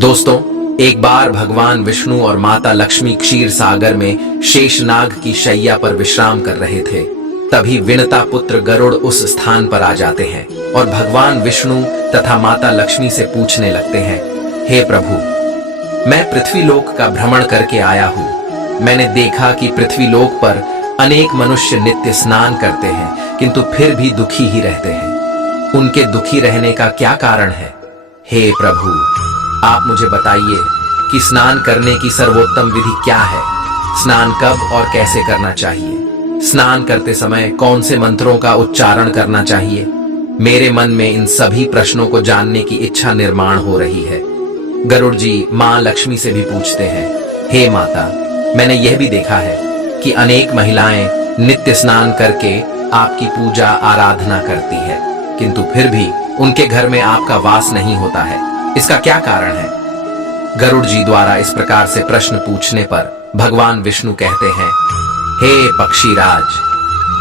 दोस्तों, एक बार भगवान विष्णु और माता लक्ष्मी क्षीर सागर में शेषनाग की शैया पर विश्राम कर रहे थे। तभी विनता पुत्र गरुड़ उस स्थान पर आ जाते हैं और भगवान विष्णु तथा माता लक्ष्मी से पूछने लगते हैं, हे प्रभु, मैं पृथ्वीलोक का भ्रमण करके आया हूँ। मैंने देखा कि पृथ्वीलोक पर अनेक मनुष्य नित्य स्नान करते हैं, किंतु फिर भी दुखी ही रहते हैं। उनके दुखी रहने का क्या कारण है? हे प्रभु, आप मुझे बताइए कि स्नान करने की सर्वोत्तम विधि क्या है? स्नान कब और कैसे करना चाहिए? स्नान करते समय कौन से मंत्रों का उच्चारण करना चाहिए? मेरे मन में इन सभी प्रश्नों को जानने की इच्छा निर्माण हो रही है। गरुड़ जी मां लक्ष्मी से भी पूछते हैं, हे माता, मैंने यह भी देखा है कि अनेक महिलाएं नित्य स्नान करके आपकी पूजा आराधना करती है, किंतु फिर भी उनके घर में आपका वास नहीं होता है। इसका क्या कारण है? गरुड़ जी द्वारा इस प्रकार से प्रश्न पूछने पर भगवान विष्णु कहते हैं, हे पक्षीराज,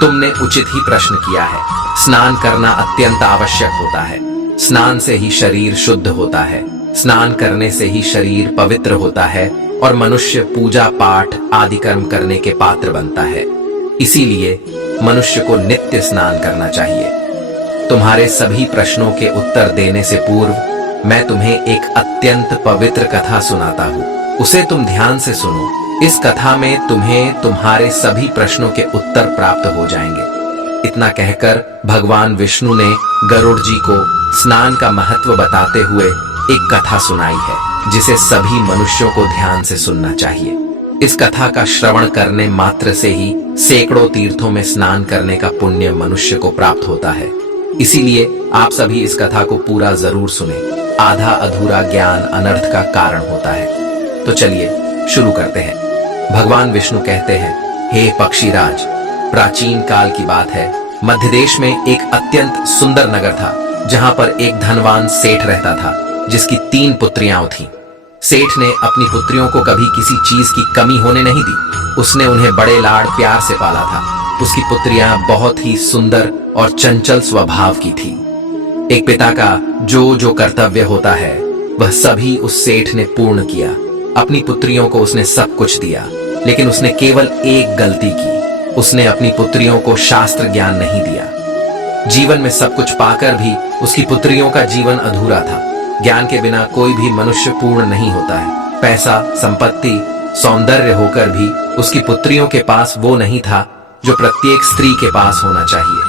तुमने उचित ही प्रश्न किया है। स्नान करना अत्यंत आवश्यक होता है। स्नान से ही शरीर शुद्ध होता है। स्नान करने से ही शरीर पवित्र होता है और मनुष्य पूजा पाठ आदि कर्म करने के पात्र बनता है। इसीलिए मनुष्य को नित्य स्नान करना चाहिए। तुम्हारे सभी प्रश्नों के उत्तर देने से पूर्व मैं तुम्हें एक अत्यंत पवित्र कथा सुनाता हूँ। उसे तुम ध्यान से सुनो। इस कथा में तुम्हें तुम्हारे सभी प्रश्नों के उत्तर प्राप्त हो जाएंगे। इतना कहकर भगवान विष्णु ने गरुड़ जी को स्नान का महत्व बताते हुए एक कथा सुनाई है, जिसे सभी मनुष्यों को ध्यान से सुनना चाहिए। इस कथा का श्रवण करने मात्र से ही सैकड़ों तीर्थों में स्नान करने का पुण्य मनुष्य को प्राप्त होता है। इसीलिए आप सभी इस कथा को पूरा जरूर सुने। आधा अधूरा ज्ञान अनर्थ का कारण होता है। तो चलिए शुरू करते हैं। भगवान विष्णु कहते हैं, हे पक्षीराज, प्राचीन काल की बात है। मध्य देश में एक अत्यंत सुंदर नगर था, जहां पर एक धनवान सेठ रहता था, जिसकी 3 पुत्रियां थीं। सेठ ने अपनी पुत्रियों को कभी किसी चीज की कमी होने नहीं दी। उसने उन्हें बड़े लाड़ प्यार से पाला था। उसकी पुत्रियां बहुत ही सुंदर और चंचल स्वभाव की थी। एक पिता का जो कर्तव्य होता है, वह सभी उस सेठ ने पूर्ण किया। अपनी पुत्रियों को उसने सब कुछ दिया, लेकिन उसने केवल एक गलती की। उसने अपनी पुत्रियों को शास्त्र ज्ञान नहीं दिया। जीवन में सब कुछ पाकर भी उसकी पुत्रियों का जीवन अधूरा था। ज्ञान के बिना कोई भी मनुष्य पूर्ण नहीं होता है। पैसा, संपत्ति, सौंदर्य होकर भी उसकी पुत्रियों के पास वो नहीं था जो प्रत्येक स्त्री के पास होना चाहिए।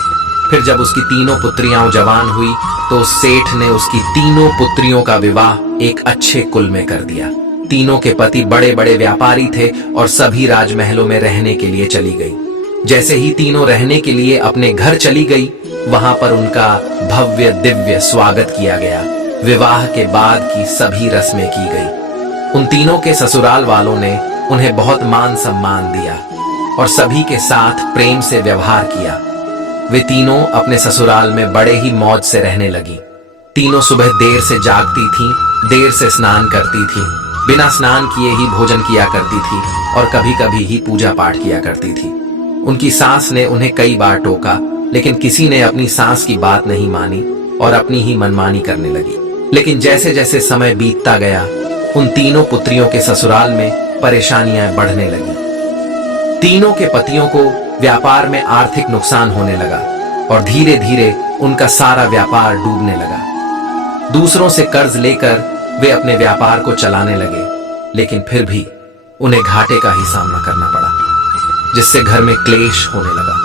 फिर जब उसकी तीनों पुत्रियां जवान हुई, तो उस सेठ ने उसकी तीनों पुत्रियों का विवाह एक अच्छे कुल में कर दिया। तीनों के पति बड़े बड़े व्यापारी थे और सभी राजमहलों में रहने के लिए चली गई। जैसे ही तीनों रहने के लिए अपने घर चली गई, वहां पर उनका भव्य दिव्य स्वागत किया गया। विवाह के बाद की सभी रस्में की गई। उन तीनों के ससुराल वालों ने उन्हें बहुत मान सम्मान दिया और सभी के साथ प्रेम से व्यवहार किया। वे तीनों अपने ससुराल में बड़े ही मौज से रहने लगी। तीनों सुबह देर से जागती थीं, देर से स्नान करती थीं, बिना स्नान किए ही भोजन किया करती थी और कभी कभी ही पूजा पाठ किया करती थी। उनकी सास ने उन्हें कई बार टोका, लेकिन किसी ने अपनी सास की बात नहीं मानी और अपनी ही मनमानी करने लगी। लेकिन जैसे जैसे समय बीतता गया, उन तीनों पुत्रियों के ससुराल में परेशानियां बढ़ने लगी। तीनों के पतियों को व्यापार में आर्थिक नुकसान होने लगा और धीरे धीरे उनका सारा व्यापार डूबने लगा। दूसरों से कर्ज लेकर वे अपने व्यापार को चलाने लगे, लेकिन फिर भी उन्हें घाटे का ही सामना करना पड़ा, जिससे घर में क्लेश होने लगा।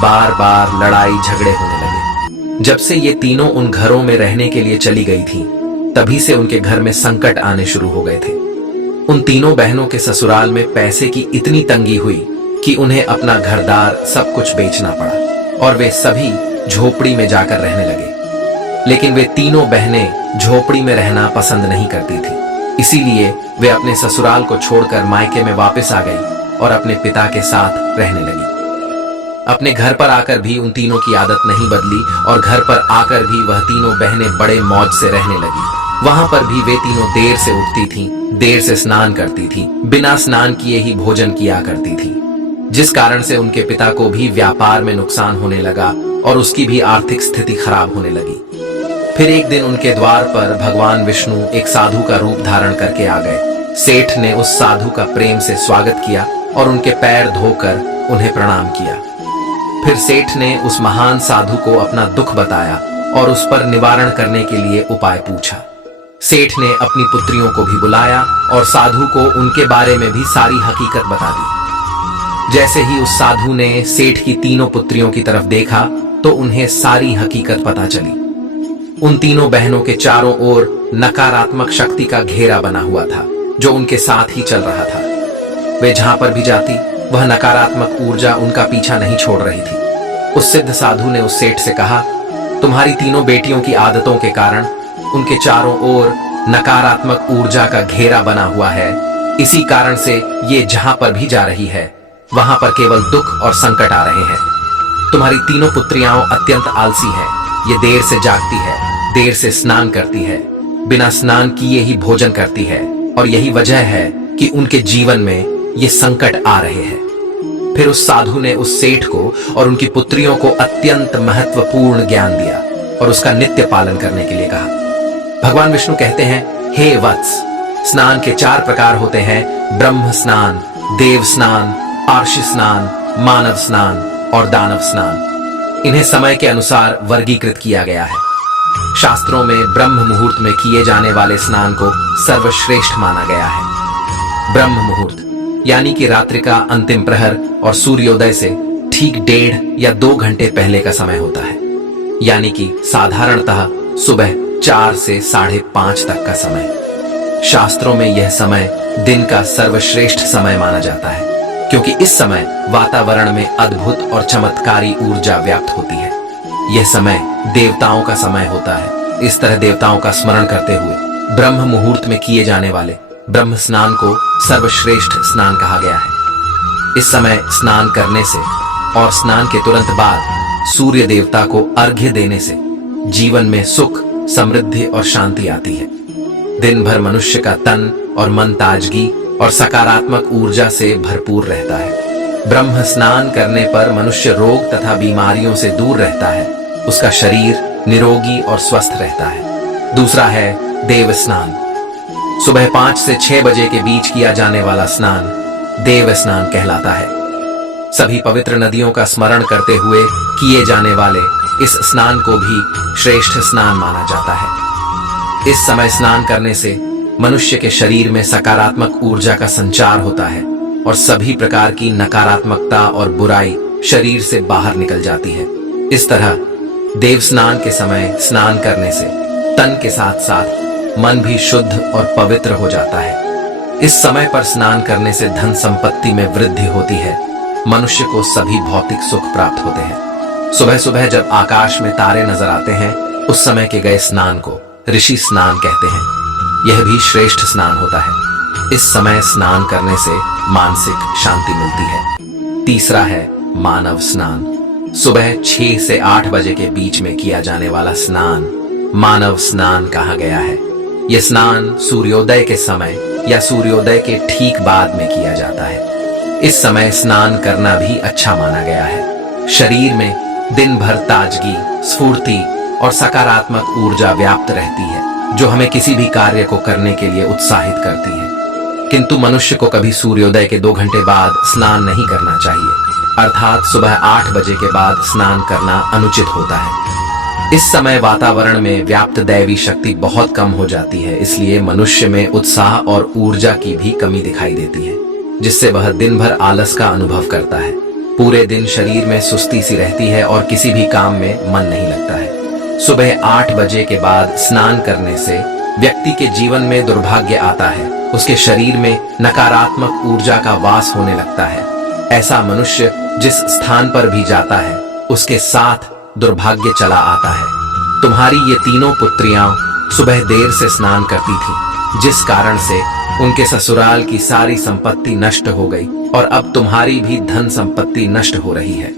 बार बार लड़ाई झगड़े होने लगे। जब से ये तीनों उन घरों में रहने के लिए चली गई थीं, तभी से उनके घर में संकट आने शुरू हो गए थे। उन तीनों बहनों के ससुराल में पैसे की इतनी तंगी हुई कि उन्हें अपना घरदार सब कुछ बेचना पड़ा और वे सभी झोपड़ी में जाकर रहने लगे। लेकिन वे तीनों बहनें झोपड़ी में रहना पसंद नहीं करती थी। इसीलिए वे अपने ससुराल को छोड़कर मायके में वापस आ गई और अपने पिता के साथ रहने लगी। अपने घर पर आकर भी उन तीनों की आदत नहीं बदली और घर पर आकर भी वह तीनों बहनें बड़े मौज से रहने लगी। वहां पर भी वे तीनों देर से उठती थीं, देर से स्नान करती थीं, बिना स्नान किए ही भोजन किया करती थीं, जिस कारण से उनके पिता को भी व्यापार में नुकसान होने लगा और उसकी भी आर्थिक स्थिति खराब होने लगी। फिर एक दिन उनके द्वार पर भगवान विष्णु एक साधु का रूप धारण करके आ गए। सेठ ने उस साधु का प्रेम से स्वागत किया और उनके पैर धोकर उन्हें प्रणाम किया। फिर सेठ ने उस महान साधु को अपना दुख बताया और उस पर निवारण करने के लिए उपाय पूछा। सेठ ने अपनी पुत्रियों को भी बुलाया और साधु को उनके बारे में भी सारी हकीकत बता दी। जैसे ही उस साधु ने सेठ की तीनों पुत्रियों की तरफ देखा तो उन्हें सारी हकीकत पता चली। उन तीनों बहनों के चारों ओर नकारात्मक शक्ति का घेरा बना हुआ था जो उनके साथ ही चल रहा था। वे जहां पर भी जाती वह नकारात्मक ऊर्जा उनका पीछा नहीं छोड़ रही थी। उस सिद्ध साधु ने उस सेठ से कहा, तुम्हारी तीनों बेटियों की आदतों के कारण उनके चारों ओर नकारात्मक ऊर्जा का घेरा बना हुआ है। इसी कारण से ये जहां पर भी जा रही है वहां पर केवल दुख और संकट आ रहे हैं। तुम्हारी तीनों पुत्रियां अत्यंत आलसी है। ये देर से जागती है, देर से स्नान करती है, बिना स्नान किए ही भोजन करती है और यही वजह है कि उनके जीवन में ये संकट आ रहे हैं। फिर उस साधु ने उस सेठ को और उनकी पुत्रियों को अत्यंत महत्वपूर्ण ज्ञान दिया और उसका नित्य पालन करने के लिए कहा। भगवान विष्णु कहते हैं, हे वत्स, स्नान के 4 प्रकार होते हैं, ब्रह्म स्नान, देव स्नान, आर्षि स्नान, मानव स्नान और दानव स्नान। इन्हें समय के अनुसार वर्गीकृत किया गया है। शास्त्रों में ब्रह्म मुहूर्त में किए जाने वाले स्नान को सर्वश्रेष्ठ माना गया है। ब्रह्म मुहूर्त यानी कि रात्रि का अंतिम प्रहर और सूर्योदय से ठीक 1.5 या 2 घंटे पहले का समय होता है, यानी कि साधारणतः सुबह 4 से 5:30 तक का समय। शास्त्रों में यह समय दिन का सर्वश्रेष्ठ समय माना जाता है क्योंकि इस समय वातावरण में अद्भुत और चमत्कारी ऊर्जा व्याप्त होती है। यह समय देवताओं का समय होता है। इस तरह देवताओं का स्मरण करते हुए ब्रह्म मुहूर्त में किए जाने वाले ब्रह्म स्नान को सर्वश्रेष्ठ स्नान कहा गया है। इस समय स्नान करने से और स्नान के तुरंत बाद सूर्य देवता को अर्घ्य देने से जीवन में सुख, समृद्धि और शांति आती है। दिन भर मनुष्य का तन और मन ताजगी और सकारात्मक ऊर्जा से भरपूर रहता है। ब्रह्म स्नान करने पर मनुष्य रोग तथा बीमारियों से दूर रहता है। उसका शरीर निरोगी और स्वस्थ रहता है। दूसरा है देव स्नान। सुबह 5 से 6 बजे के बीच किया जाने वाला स्नान देव स्नान कहलाता है। सभी पवित्र नदियों का स्मरण करते हुए किए जाने वाले इस स्नान को भी श्रेष्ठ स्नान माना जाता है। इस समय स्नान करने से मनुष्य के शरीर में सकारात्मक ऊर्जा का संचार होता है और सभी प्रकार की नकारात्मकता और बुराई शरीर से बाहर निकल जाती है। इस तरह देव स्नान के समय स्नान करने से तन के साथ साथ मन भी शुद्ध और पवित्र हो जाता है। इस समय पर स्नान करने से धन संपत्ति में वृद्धि होती है। मनुष्य को सभी भौतिक सुख प्राप्त होते हैं। सुबह सुबह जब आकाश में तारे नजर आते हैं उस समय के गए स्नान को ऋषि स्नान कहते हैं। यह भी श्रेष्ठ स्नान होता है। इस समय स्नान करने से मानसिक शांति मिलती है। तीसरा है मानव स्नान। सुबह 6 से 8 बजे के बीच में किया जाने वाला स्नान मानव स्नान कहा गया है। यह स्नान सूर्योदय के समय या सूर्योदय के ठीक बाद में किया जाता है। इस समय स्नान करना भी अच्छा माना गया है। शरीर में दिन भर ताजगी, स्फूर्ति और सकारात्मक ऊर्जा व्याप्त रहती है जो हमें किसी भी कार्य को करने के लिए उत्साहित करती है। किंतु मनुष्य को कभी सूर्योदय के 2 घंटे बाद स्नान नहीं करना चाहिए, अर्थात सुबह 8 बजे के बाद स्नान करना अनुचित होता है। इस समय वातावरण में व्याप्त दैवी शक्ति बहुत कम हो जाती है, इसलिए मनुष्य में उत्साह और ऊर्जा की भी कमी दिखाई देती है, जिससे वह दिन भर आलस का अनुभव करता है। पूरे दिन शरीर में सुस्ती सी रहती है और किसी भी काम में मन नहीं लगता है। सुबह 8 बजे के बाद स्नान करने से व्यक्ति के जीवन में दुर्भाग्य आता है। उसके शरीर में नकारात्मक ऊर्जा का वास होने लगता है। ऐसा मनुष्य जिस स्थान पर भी जाता है उसके साथ दुर्भाग्य चला आता है। तुम्हारी ये तीनों पुत्रियां सुबह देर से स्नान करती थी, जिस कारण से उनके ससुराल की सारी संपत्ति नष्ट हो गई और अब तुम्हारी भी धन संपत्ति नष्ट हो रही है।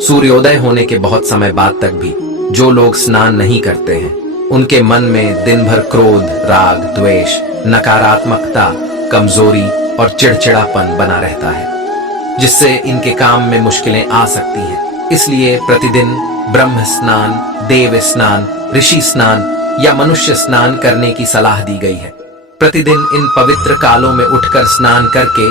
सूर्योदय होने के बहुत समय बाद तक भी जो लोग स्नान नहीं करते हैं उनके मन में दिन भर क्रोध, राग, द्वेष, नकारात्मकता, कमजोरी और चिड़चिड़ापन बना रहता है, जिससे इनके काम में मुश्किलें आ सकती हैं। इसलिए प्रतिदिन ब्रह्म स्नान, देव स्नान ऋषि स्नान या मनुष्य स्नान करने की सलाह दी गई है। प्रतिदिन इन पवित्र कालों में उठकर स्नान करके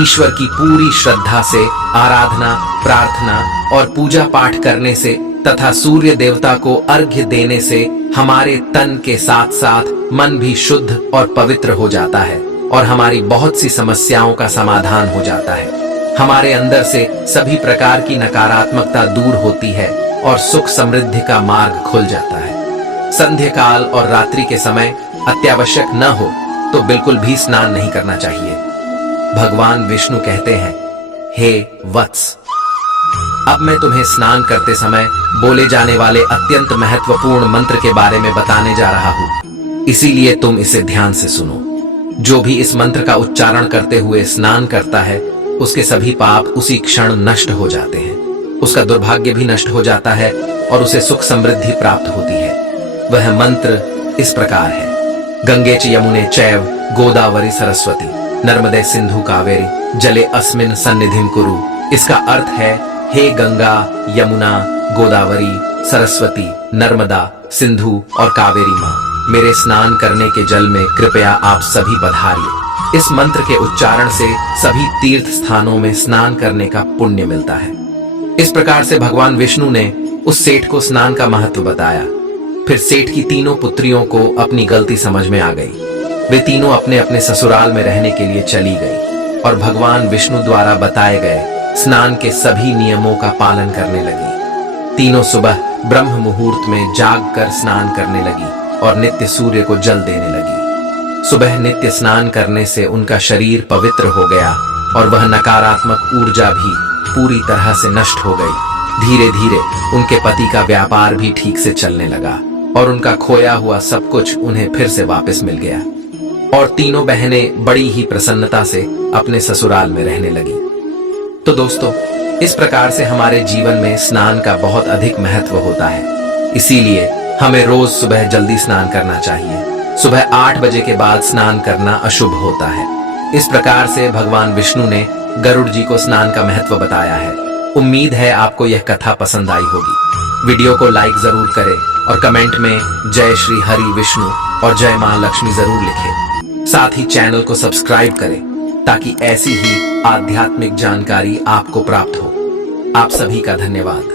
ईश्वर की पूरी श्रद्धा से आराधना, प्रार्थना और पूजा पाठ करने से तथा सूर्य देवता को अर्घ्य देने से हमारे तन के साथ साथ मन भी शुद्ध और पवित्र हो जाता है और हमारी बहुत सी समस्याओं का समाधान हो जाता है। हमारे अंदर से सभी प्रकार की नकारात्मकता दूर होती है और सुख समृद्धि का मार्ग खुल जाता है। संध्या काल और रात्रि के समय अत्यावश्यक न हो तो बिल्कुल भी स्नान नहीं करना चाहिए। भगवान विष्णु कहते हैं, हे वत्स, अब मैं तुम्हें स्नान करते समय बोले जाने वाले अत्यंत महत्वपूर्ण मंत्र के बारे में बताने जा रहा हूं, इसीलिए तुम इसे ध्यान से सुनो। जो भी इस मंत्र का उच्चारण करते हुए स्नान करता है उसके सभी पाप उसी क्षण नष्ट हो जाते हैं, उसका दुर्भाग्य भी नष्ट हो जाता है और उसे सुख समृद्धि प्राप्त होती है। वह मंत्र इस प्रकार है, गंगे च यमुने चैव गोदावरी सरस्वती नर्मदे सिंधु कावेरी जले अस्मिन सन्निधिं कुरु। इसका अर्थ है, हे गंगा, यमुना, गोदावरी, सरस्वती, नर्मदा, सिंधु और कावेरी माँ, मेरे स्नान करने के जल में कृपया आप सभी पधारिए। इस मंत्र के उच्चारण से सभी तीर्थ स्थानों में स्नान करने का पुण्य मिलता है। इस प्रकार से भगवान विष्णु ने उस सेठ को स्नान का महत्व बताया। फिर सेठ की तीनों पुत्रियों को अपनी गलती समझ में आ गई। वे तीनों अपने अपने ससुराल में रहने के लिए चली गई और भगवान विष्णु द्वारा बताए गए स्नान के सभी नियमों का पालन करने लगी। तीनों सुबह ब्रह्म मुहूर्त में जाग कर स्नान करने लगी और नित्य सूर्य को जल देने लगी। सुबह नित्य स्नान करने से उनका शरीर पवित्र हो गया और वह नकारात्मक ऊर्जा भी पूरी तरह से नष्ट हो गई। धीरे धीरे उनके पति का व्यापार भी ठीक से चलने लगा और उनका खोया हुआ सब कुछ उन्हें फिर से वापस मिल गया और तीनों बहनें बड़ी ही प्रसन्नता से अपने ससुराल में रहने लगी। तो दोस्तों, इस प्रकार से हमारे जीवन में स्नान का बहुत अधिक महत्व होता है। इसीलिए हमें रोज सुबह जल्दी स्नान करना चाहिए। सुबह 8 बजे के बाद स्नान करना अशुभ होता है। इस प्रकार से भगवान विष्णु ने गरुड़ जी को स्नान का महत्व बताया है। उम्मीद है आपको यह कथा पसंद आई होगी। वीडियो को लाइक जरूर करें और कमेंट में जय श्री हरि विष्णु और जय मां लक्ष्मी जरूर लिखें। साथ ही चैनल को सब्सक्राइब करें ताकि ऐसी ही आध्यात्मिक जानकारी आपको प्राप्त हो। आप सभी का धन्यवाद।